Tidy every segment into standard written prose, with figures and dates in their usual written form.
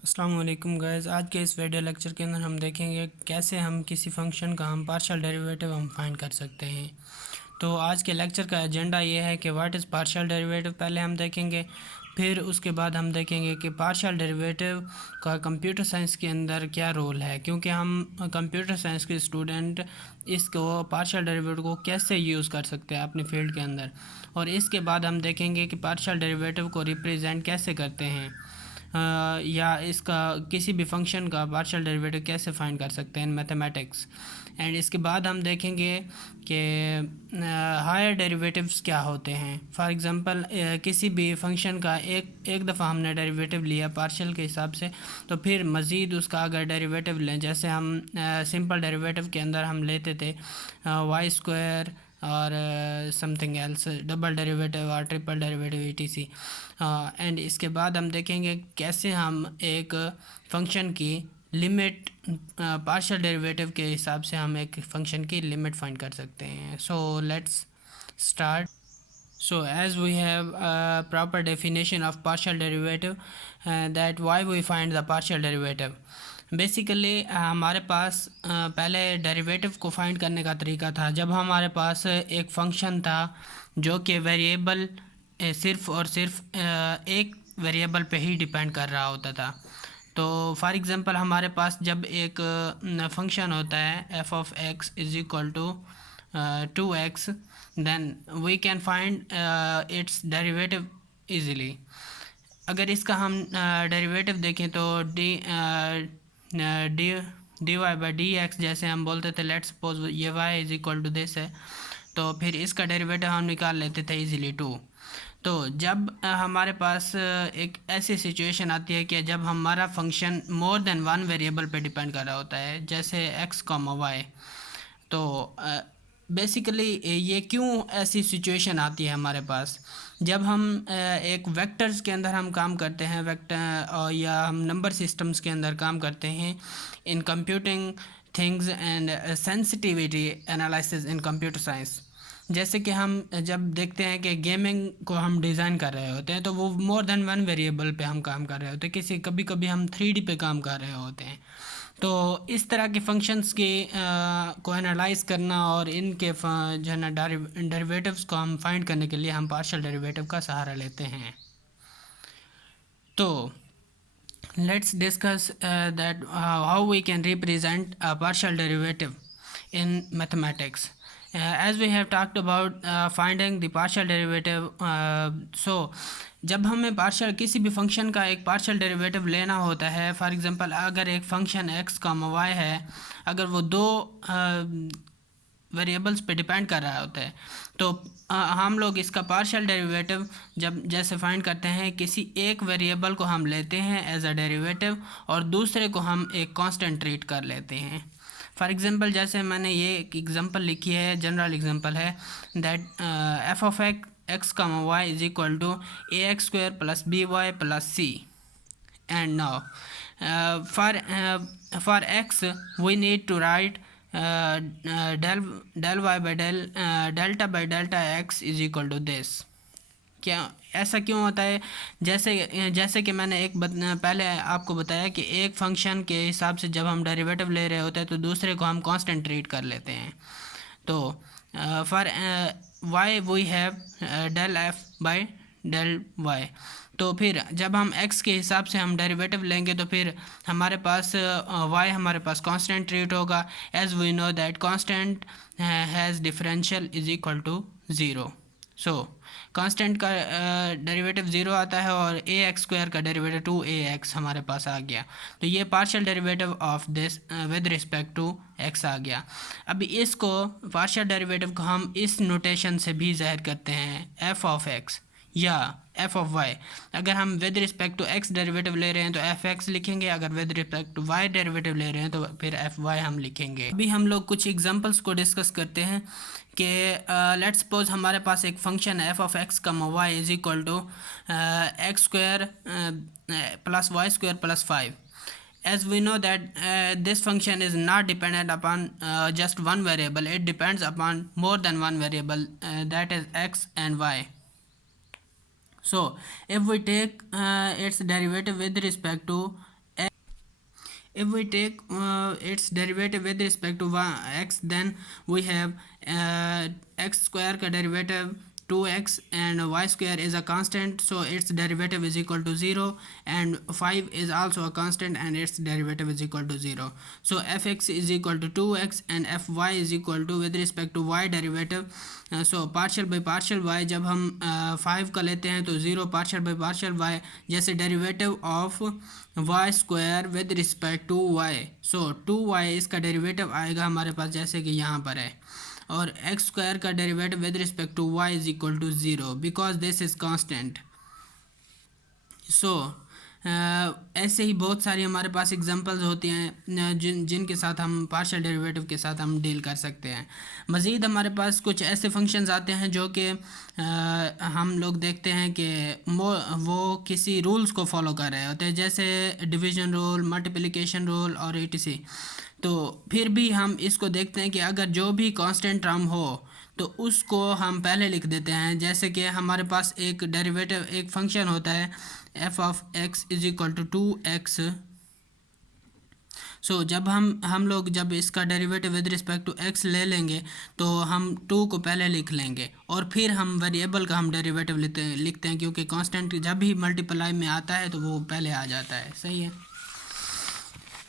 अस्सलाम वालेकुम गाइस। आज के इस वीडियो लेक्चर के अंदर हम देखेंगे कैसे हम किसी फंक्शन का हम पार्शियल डेरिवेटिव हम फाइंड कर सकते हैं। तो आज के लेक्चर का एजेंडा ये है कि व्हाट इज़ पार्शियल डेरिवेटिव पहले हम देखेंगे, फिर उसके बाद हम देखेंगे कि पार्शियल डेरिवेटिव का कंप्यूटर साइंस के अंदर क्या रोल है, क्योंकि हम कंप्यूटर साइंस के स्टूडेंट इसको पार्शियल डेरिवेटिव को कैसे यूज़ कर सकते हैं अपनी फील्ड के अंदर। और इसके बाद हम देखेंगे कि पार्शियल डेरिवेटिव को रिप्रेजेंट कैसे करते हैं, या इसका किसी भी फंक्शन का पार्शियल डेरिवेटिव कैसे फाइंड कर सकते हैं इन मैथमेटिक्स। एंड इसके बाद हम देखेंगे कि हायर डेरिवेटिव्स क्या होते हैं। फॉर एग्जांपल किसी भी फंक्शन का एक दफ़ा हमने डेरिवेटिव लिया पार्शियल के हिसाब से, तो फिर मज़ीद उसका अगर डेरिवेटिव लें, जैसे हम सिंपल डेरिवेटिव के अंदर हम लेते थे वाई स्क्वायर और समथिंग एल्स, डबल डेरिवेटिव और ट्रिपल डेरिवेटिव ईटीसी। एंड इसके बाद हम देखेंगे कैसे हम एक फंक्शन की लिमिट पार्शियल डेरिवेटिव के हिसाब से हम एक फंक्शन की लिमिट फाइंड कर सकते हैं। So let's start. So as we have a proper definition of partial derivative, that why we find the partial derivative. Basically हमारे पास पहले डेरिवेटिव को फाइंड करने का तरीका था जब हमारे पास एक फंक्शन था जो कि वेरिएबल सिर्फ और सिर्फ एक वेरिएबल पे ही डिपेंड कर रहा होता था। तो फॉर एग्ज़ाम्पल हमारे पास जब एक फंक्शन होता है F of X is equal to 2x, then we can find its derivative easily. अगर इसका हम डेरिवेटिव देखें तो D Y by D X, जैसे हम बोलते थे लेट्स सपोज ये y is equal to this है, तो फिर इसका डेरिवेटिव हम निकाल लेते थे इजीली 2। तो जब हमारे पास एक ऐसी सिचुएशन आती है कि जब हमारा function more than one variable पे डिपेंड कर रहा होता है, जैसे x, y, तो बेसिकली ये क्यों ऐसी सिचुएशन आती है हमारे पास जब हम एक वेक्टर्स के अंदर हम काम करते हैं, वेक्टर या हम नंबर सिस्टम्स के अंदर काम करते हैं in computing things and sensitivity analysis in computer science. जैसे कि हम जब देखते हैं कि गेमिंग को हम डिज़ाइन कर रहे होते हैं तो वो मोर देन वन वेरिएबल पे हम काम कर रहे होते हैं, कभी कभी हम 3D पे काम कर रहे होते हैं। तो इस तरह के फंक्शंस के को एनालाइज करना और इनके जो है ना डेरिवेटिव्स को हम फाइंड करने के लिए हम पार्शियल डेरिवेटिव का सहारा लेते हैं। तो let's discuss that how we can represent a partial derivative in mathematics. As we have talked about finding the partial derivative, so जब हमें पार्शियल किसी भी फंक्शन का एक पार्शियल डेरिवेटिव लेना होता है, फॉर एग्जांपल अगर एक फंक्शन x का y है, अगर वो दो वेरिएबल्स पे डिपेंड कर रहा होता है, तो हम लोग इसका पार्शियल डेरिवेटिव जब जैसे फाइंड करते हैं, किसी एक वेरिएबल को हम लेते हैं एज अ डेरिवेटिव और दूसरे को हम एक कांस्टेंट ट्रीट कर लेते हैं। फॉर एग्जांपल जैसे मैंने ये एक एग्जांपल लिखी है, जनरल एग्जांपल है, दैट एफ ऑफ एक्स का Y is equal to A x square plus B Y plus C. And now for X we need to write del Y by delta by delta X is equal to this. क्या ऐसा क्यों होता है? जैसे कि मैंने पहले आपको बताया कि एक फंक्शन के हिसाब से जब हम डेरिवेटिव ले रहे होते हैं तो दूसरे को हम कांस्टेंट ट्रीट कर लेते हैं। तो for y we have del f by del y, तो फिर जब हम x के हिसाब से हम डेरिवेटिव लेंगे तो फिर हमारे पास y हमारे पास कांस्टेंट ट्रीट होगा, as we know that constant has differential is equal to zero. So constant का डेरिवेटिव ज़ीरो आता है और ए एक्स स्क्वायर का डेरिवेटिव 2ax हमारे पास आ गया। तो ये partial derivative of this with respect to x आ गया। अभी इसको पार्शियल डेरिवेटिव को हम इस नोटेशन से भी ज़ाहिर करते हैं, एफ ऑफ एक्स या एफ ऑफ वाई। अगर हम with respect to x derivative ले रहे हैं तो एफ एक्स लिखेंगे, अगर with respect to y derivative ले रहे हैं तो फिर एफ वाई हम लिखेंगे। अभी हम लोग कुछ एग्जांपल्स को डिस्कस करते हैं कि लेट्स सपोज हमारे पास एक फंक्शन है एफ ऑफ एक्स का Y is equal to x square plus y square plus 5। As we know that this function is not dependent upon just one variable, it depends upon more than one variable, that is x and y. So if we take its derivative with respect to If we take its derivative with respect to x, then we have x square का derivative 2x and y square is a constant, so its derivative is equal to 0, and 5 is also a constant and its derivative is equal to 0. So fx is equal to 2x and fy is equal to, with respect to y derivative, so partial by partial y, जब हम 5 का लेते हैं तो 0 partial by partial y, जैसे derivative of y square with respect to y, so 2y इसका derivative आएगा हमारे पास जैसे कि यहाँ पर है, और एक्स स्क्वायर का derivative with respect to Y is equal to 0 because this is constant. So ऐसे ही बहुत सारी हमारे पास एग्जांपल्स होती हैं जिनके साथ हम पार्शियल डेरिवेटिव के साथ हम डील कर सकते हैं. मज़ीद हमारे पास कुछ ऐसे फंक्शंस आते हैं जो कि हम लोग देखते हैं कि वो किसी रूल्स को फॉलो कर रहे होते हैं, जैसे डिवीजन रूल, मल्टीप्लिकेशन रूल और etc. तो फिर भी हम इसको देखते हैं कि अगर जो भी कांस्टेंट टर्म हो तो उसको हम पहले लिख देते हैं. जैसे कि हमारे पास एक डेरिवेटिव, एक फंक्शन होता है f of x is equal to 2x. So जब हम लोग जब इसका derivative with respect to x ले लेंगे तो हम 2 को पहले लिख लेंगे और फिर हम वेरिएबल का हम डेरिवेटिव लिखते हैं क्योंकि कांस्टेंट जब भी मल्टीप्लाई में आता है तो वो पहले आ जाता है. सही है.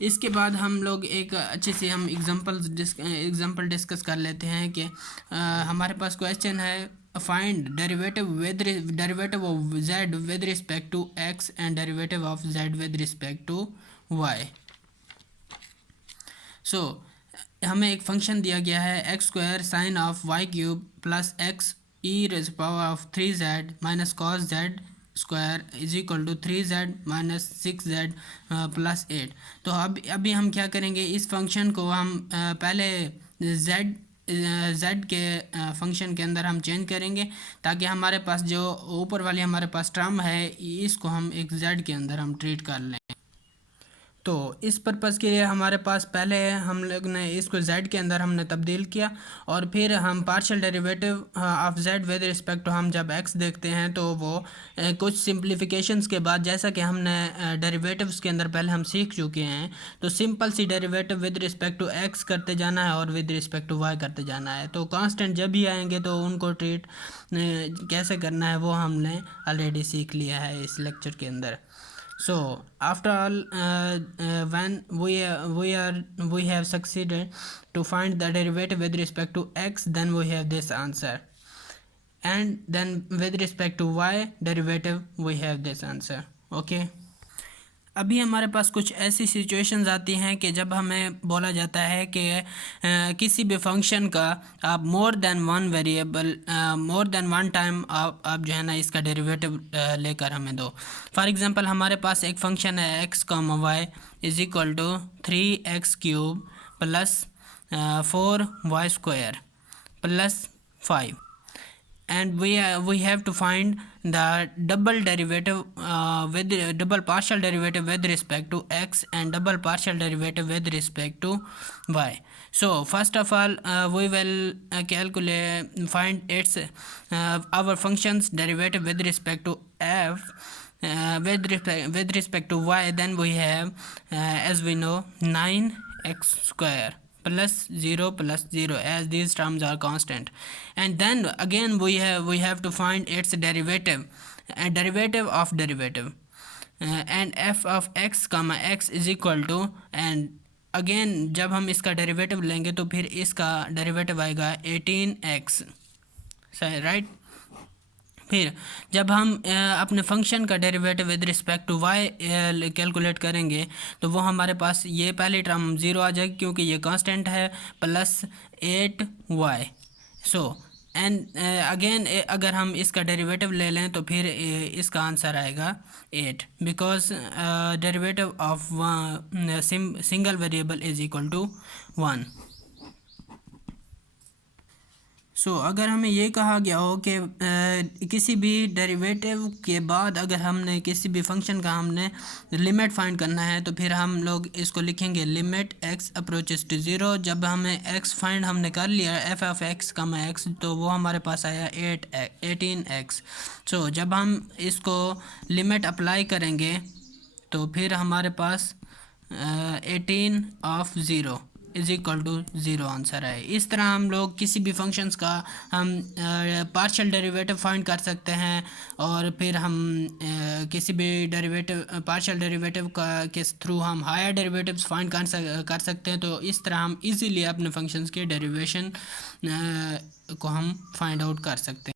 इसके बाद हम लोग एक अच्छे से हम एग्जांपल डिस्कस कर लेते हैं कि हमारे पास क्वेश्चन है, find derivative of z with respect to x and derivative of z with respect to y. So हमें एक फंक्शन दिया गया है x square sine of y cube plus x e raise power of 3z minus cos z square is equal to 3z minus 6z plus 8. तो अभी हम क्या करेंगे, इस फंक्शन को हम पहले z के फंक्शन के अंदर हम चेंज करेंगे ताकि हमारे पास जो ऊपर वाली हमारे पास टर्म है इसको हम एक z के अंदर हम ट्रीट कर लें. तो इस पर्पज़ के लिए हमारे पास पहले हम लोग ने इसको z के अंदर हमने तब्दील किया और फिर हम partial derivative of z with respect to हम जब x देखते हैं तो वो कुछ सिंप्लीफिकेशंस के बाद, जैसा कि हमने डेरिवेटिव्स के अंदर पहले हम सीख चुके हैं, तो सिंपल सी derivative with respect to x करते जाना है और विद रिस्पेक्ट टू y करते जाना है. तो कांस्टेंट जब भी आएंगे तो उनको ट्रीट कैसे करना है वो हमने ऑलरेडी सीख लिया है इस लेक्चर के अंदर. So after all, when we have succeeded to find the derivative with respect to x, then we have this answer, and then with respect to y derivative we have this answer. Okay. अभी हमारे पास कुछ ऐसी situations आती हैं कि जब हमें बोला जाता है कि किसी भी फंक्शन का आप मोर देन वन टाइम आप जो है ना इसका डेरिवेटिव लेकर हमें दो. फॉर एग्जांपल हमारे पास एक फंक्शन है x comma y is equal to 3x cube plus 4y square plus 5, and we have to find the double partial derivative with respect to x and double partial derivative with respect to y. So first of all we will find its our function's derivative with respect to f with respect to y. Then we have as we know 9x square plus 0 as these terms are constant, and then again we have to find its derivative and derivative of derivative and f of x comma x is equal to, and again जब हम इसका derivative लेंगे तो फिर इसका derivative आएगा 18x. सही right. फिर जब हम अपने फंक्शन का derivative with respect to y calculate करेंगे तो वो हमारे पास ये पहली टर्म 0 आ जाएगी क्योंकि ये कांस्टेंट है, plus 8y. So and again अगर हम इसका डेरिवेटिव ले लें तो फिर इसका आंसर आएगा 8 because derivative of single variable is equal to 1. So अगर हमें ये कहा गया हो कि किसी भी डेरिवेटिव के बाद अगर हमने किसी भी फंक्शन का हमने लिमिट फाइंड करना है तो फिर हम लोग इसको लिखेंगे लिमिट x अप्रोचेस टू 0. जब हमें x फाइंड हमने कर लिया f ऑफ x कमा x तो वो हमारे पास आया 18x. सो जब हम इसको लिमिट अप्लाई करेंगे तो फिर हमारे पास 18 of zero is equal to zero answer है। इस तरह हम लोग किसी भी फंक्शंस का हम पार्शियल डेरिवेटिव फाइंड कर सकते हैं, और फिर हम किसी भी डेरिवेटिव पार्शियल डेरिवेटिव का के थ्रू हम हायर डेरिवेटिव्स फाइंड कर सकते हैं। तो इस तरह हम इजीली अपने फंक्शंस के डेरिवेशन को हम फाइंड आउट कर सकते हैं।